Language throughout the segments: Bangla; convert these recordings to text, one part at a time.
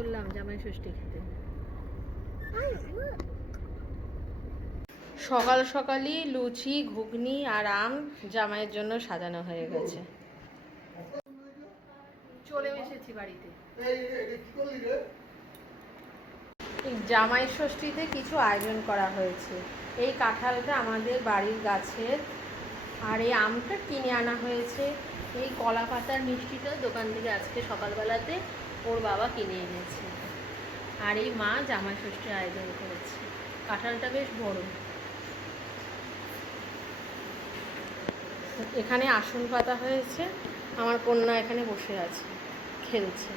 চললাম জামাই ষষ্ঠী খেতে। সকাল সকালই লুচি ঘুগনি আর আম জামাইয়ের জন্য সাজানো হয়ে গেছে। চলে এসেছি বাড়িতে। জামাই ষষ্ঠীতে কিছু আয়োজন করা হয়েছে। এই কাঁঠালটা আমাদের বাড়ির গাছের, আর এই আমটা কিনে আনা হয়েছে। এই কলা পাতার মিষ্টিটা দোকান থেকে আজকে সকালবেলাতে ওর বাবা কিনে এনেছে। আর এই মা জামাই ষষ্ঠীর আয়োজন করেছে। কাঁঠালটা বেশ বড়। এখানে আসন পাতা হয়েছে, আমার কন্যা এখানে বসে আছে, খেলছে।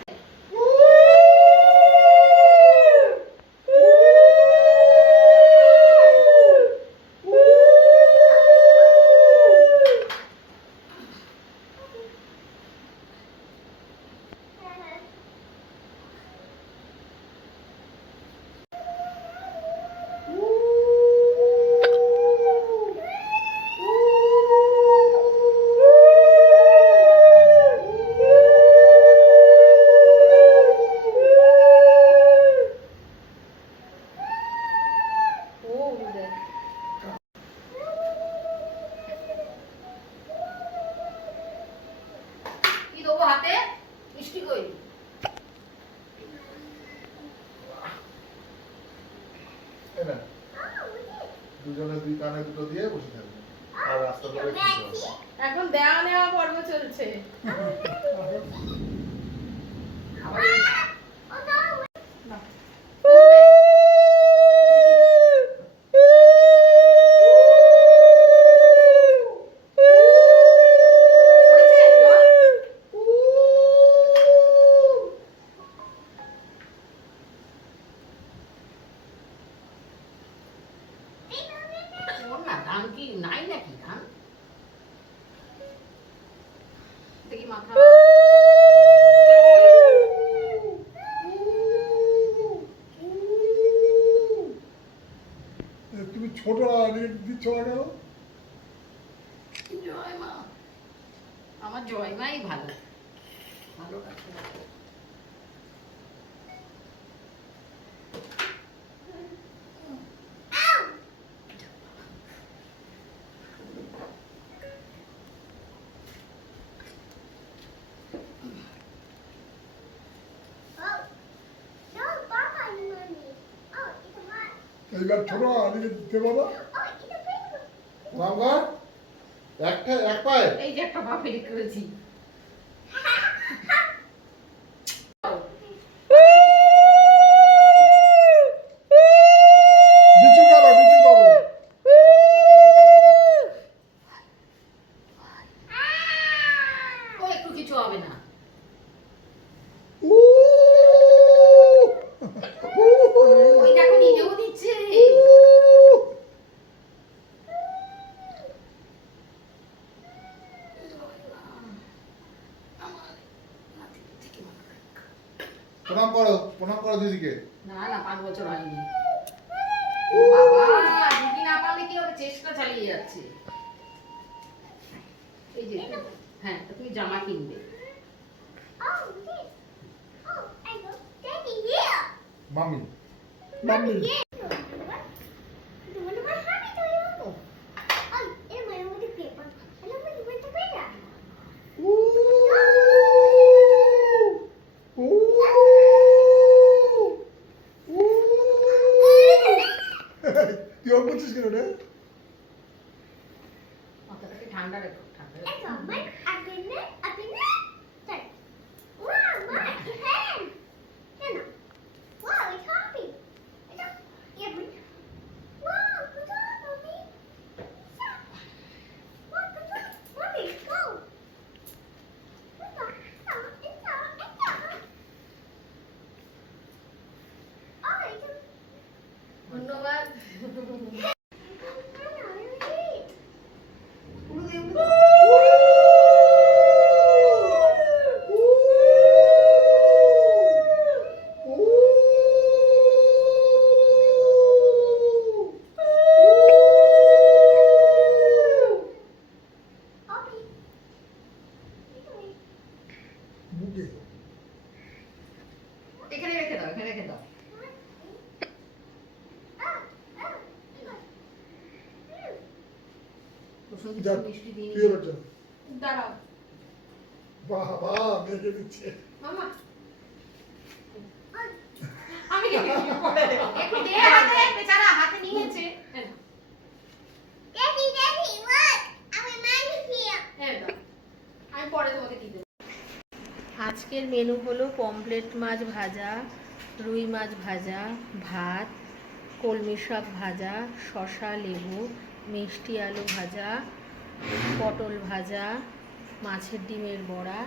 দুজনে দুই কানে দুটো দিয়ে বসে থাকবে আর রাস্তা ধরে এখন দেওয়া নেওয়া পর্ব চলছে। তুমি ছোট দিচ্ছ না কেন? জয় মা, আমার জয় মাই ভালো ভালো আছে। এইবার ছোট আলিকে দিতে বলো। রামগড় একটা এক পায়ে এই যে একটা পা ফেরি করেছি। নিচু করো নিচু করো। ও একটু কিছু হবে না। ওই দেখো নিজেও দিচ্ছে। প্রণাম করো দিদিকে। না না 5 বছর হয়নি। ও বাবা, দিদি না পারলে কি হবে, চেষ্টা চালিয়ে যাচ্ছে। এই যে হ্যাঁ, তুমি জামা কিনবে। মাম্মি মাম্মি তুই ওর করছিস কেন রে? মাথাটাকে ঠান্ডা রেখো, ঠান্ডা রেখো। ধন্যবাদ। এখানে রেখে দাও। এখানে রেখে দাও। প্রসঞ্জিৎ যাক, মিষ্টি দিয়ে কি হলো এটা? দাঁড়াও বাবা মেরে দিচ্ছে। মামা আমি একটু দে হাতে, বেচারা হাতে নিয়েছে। Daddy, Daddy, look! I'm a magnet. হ্যাঁ দাও, আমি পরে তোমাকে দিয়ে দেবো। আজকের মেনু হলো পমফ্রেট মাছ ভাজা, রুই মাছ ভাজা, ভাত, কলমি শাক ভাজা, শসা লেবু, মিষ্টি আলু ভাজা, পটল ভাজা, মাছের ডিমের বড়া।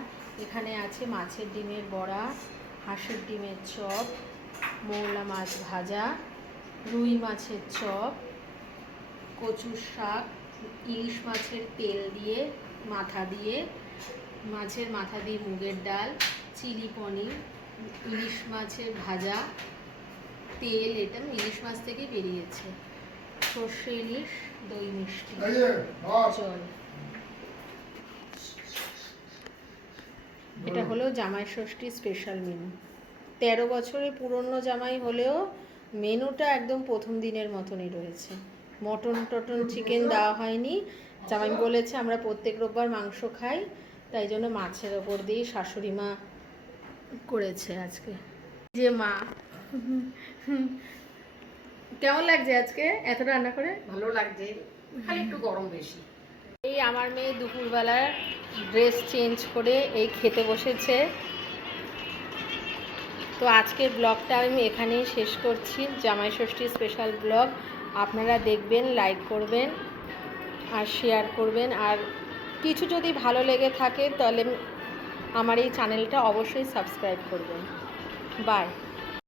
এখানে আছে মাছের ডিমের বড়া, হাঁসের ডিমের চপ, মৌলা মাছ ভাজা, রুই মাছের চপ, কচুর শাক, ইলিশ মাছের তেল দিয়ে মাথা দিয়ে, মাছের মাথা দিয়ে মুগের ডাল, চিলি পনির, ইলিশ মাছের ভাজা, তেল এটা ইলিশ মাছ থেকে বেরিয়েছে, সর্ষে ইলিশ, দই মিষ্টি, এই যে, ধর। জল। এটা হলো জামাই ষষ্ঠী স্পেশাল মেনু। 13 বছরের পুরনো জামাই হলেও মেনুটা একদম প্রথম দিনের মতনই রয়েছে। মটন টটন চিকেন দেওয়া হয়নি। জামাই বলেছে আমরা প্রত্যেক রোববার মাংস খাই, তাই জন্য মাছের ওপর দিয়ে শাশুড়ি মা করেছে আজকে। যে মা কেমন লাগছে আজকে এত রান্না করে? ভালো লাগছে, খালি একটু গরম বেশি। এই আমার মেয়ে দুপুরবেলা ড্রেস চেঞ্জ করে এই খেতে বসেছে। তো আজকের ব্লগটা আমি এখানেই শেষ করছি, জামাই ষষ্ঠী স্পেশাল ব্লগ। আপনারা দেখবেন, লাইক করবেন আর শেয়ার করবেন, আর কিছু যদি ভালো লেগে থাকে তাহলে আমার এই চ্যানেলটা অবশ্যই সাবস্ক্রাইব করবেন। বাই।